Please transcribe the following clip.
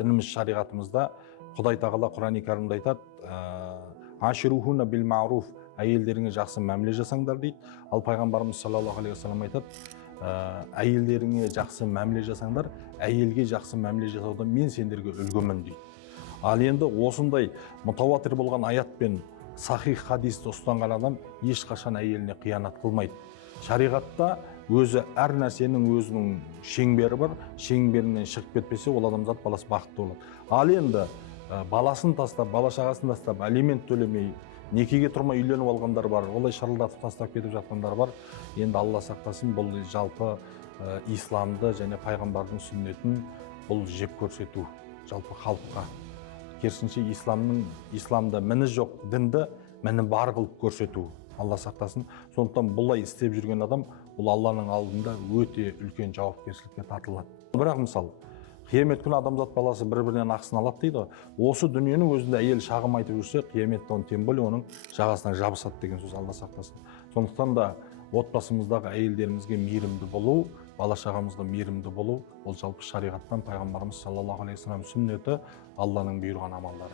Дініміз шариғатымызда Құдай тағала Құран-ы Кәрімде айтады: "Аширухуна бил ма'руф", әйелдеріңе жақсы мәміле жасаңдар дейді. Ал пайғамбарымыз саллаллаху алейхи вассалам айтады: әйелдеріңе жақсы мәміле жасаңдар, әйелге жақсы мәміле жасауда мен сендерге үлгімін дейді. Ал енді осындай мутаватир болған аят пен сахих хадисті ұстанған адам ешқашан әйеліне қиянат қылмайды. Шариғатта өзі әр нәрсенің өзінің шеңбері бар, шеңберінен шығып кетпесе, ол адамзат баласы бақытты болады. Ал енді баласын тастап, бала шағасын тастап, алимент төлемей, некеге тұрмай үйленіп алғандар бар, олай шырылдатып тастап кетіп жатқандар бар. Енді Алла сақтасын, бұл жалпы исламды және пайғамбардың сүннетін бұл жеп көрсету жалпы халыққа. Керісінше исламда міні жоқ дінді міні бар қылып көрсету. Алла сақтасын. Сондықтан бұлай істеп жүрген адам бұл Алланың алдында өте үлкен жауапкершілікке тартылады. Бірақ мысалы, қиямет күні адамзат баласы бір-бірінен ақысын алады дейді. Осы дүниенің өзінде әйел шағым айтып жүрсе, қияметте оны тем более оның жағасынан жабысады деген сөз. Алла сақтасын. Сондықтан да отбасымыздағы әйелдерімізге мейірімді болу, бала шағамызға мейірімді болу, ол жалпы шариғаттан пайғамбарымыз саллаллаху алейхи вассалам сүннеті, Алланың бұйырған амалдары.